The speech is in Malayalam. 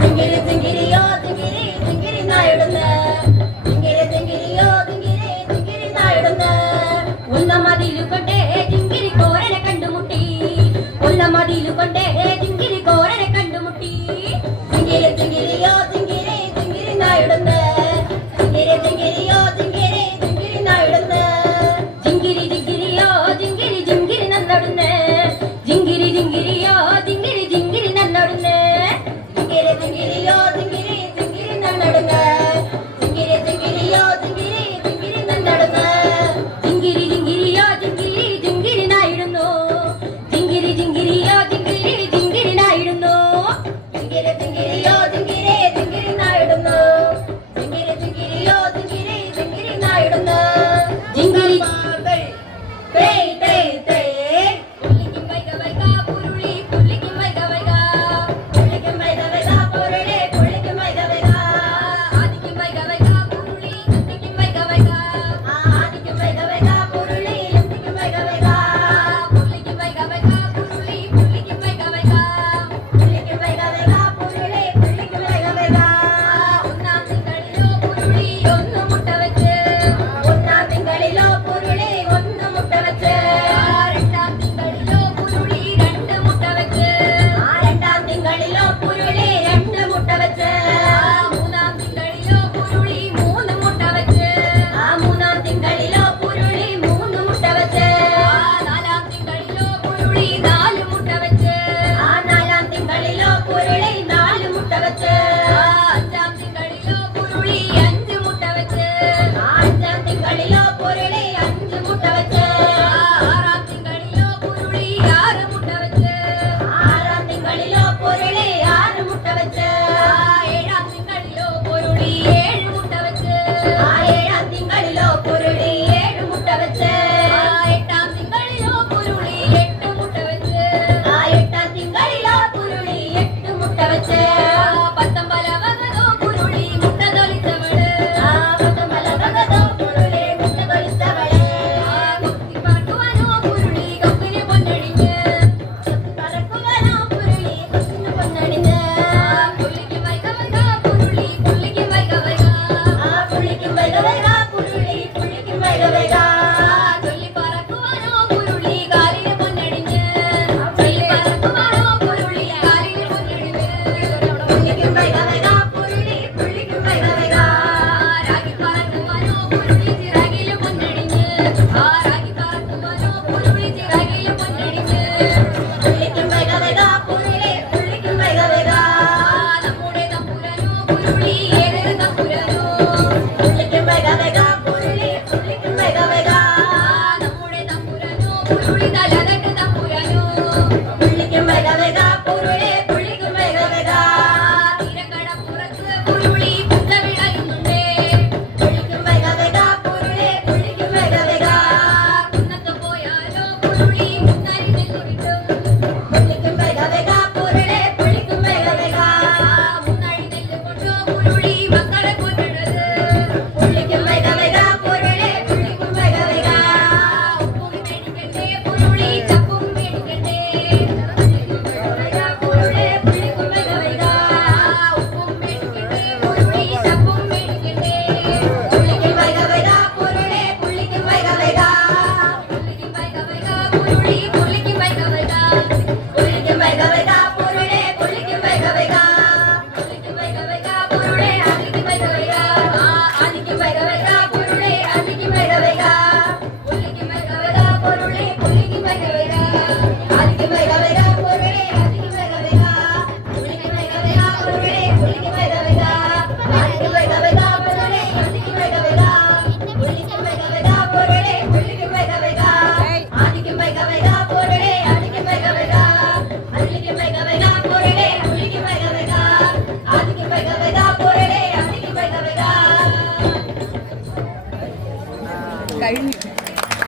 ജിങ്കിരി ജിങ്കിരിയോ ജിങ്കിരി ജിങ്കിരി നായിടുന്ന ജിങ്കിരി ജിങ്കിരിയോ ജിങ്കിരി തേടുന്നു ജിങ്കിരി തേയ് തേയ് തേയ് പുള്ളിക്കും വൈക വൈക പുരുളി പുള്ളിക്കും വൈക വൈക പുള്ളിക്കും വൈക വൈക പുരുളി പുള്ളിക്കും വൈക വൈക ആദിക്കും വൈക വൈക പുരുളി ലത്തിക്കും വൈക വൈക ആദിക്കും വൈക വൈക പുരുളി ലത്തിക്കും വൈക വൈക പുള്ളിക്കും വൈക വൈക പുരുളി പുള്ളിക്കും വൈക വൈക പുള്ളിക്കും വൈക വൈക പുരുളി പുള്ളിക്കും വൈക വൈക ഒന്നാം തിങ്കളിലോ പുരുളി ഒന്ന് മുട്ട വെച്ച് ഒന്നാം തിങ്കളിലോ പുരുളി ഒന്ന് മുട്ട വെച്ച് രണ്ടാം തിങ്കളിലോ പുരുളി രണ്ട് മുട്ട വെച്ച് രണ്ടാം തിങ്കളിലോ പുരുളി രണ്ട് മുട്ട വെച്ച് മൂന്നാം തിങ്കളിലോ പുരുളി മൂന്ന് മുട്ട വെച്ച് മൂന്നാം തിങ്കളിലോ പുരുളി മൂന്ന് മുട്ട വെച്ച് നാലാം തിങ്കളിലോ പുരുളി നാല് മുട്ട വെച്ച് നാലാം തിങ്കളിലോ പുരുളി നാല് മുട്ട വെച്ച് അഞ്ചാം തിങ്കളിലോ പുരുളി അഞ്ച് മുട്ട വെച്ച് അഞ്ചാം തിങ്കളിലോ പുരുളി അഞ്ച് മുട്ട വെച്ച് ആറാം തിങ്കളിലോ പുരുളി ആറ് മുട്ട വെച്ച് ആറാം തിങ്കളിലോ പുരുളി ആറ് മുട്ട വെച്ച് ഏഴാം തിങ്കളിലോ പുരുളി ഏഴ് മുട്ട വെച്ച്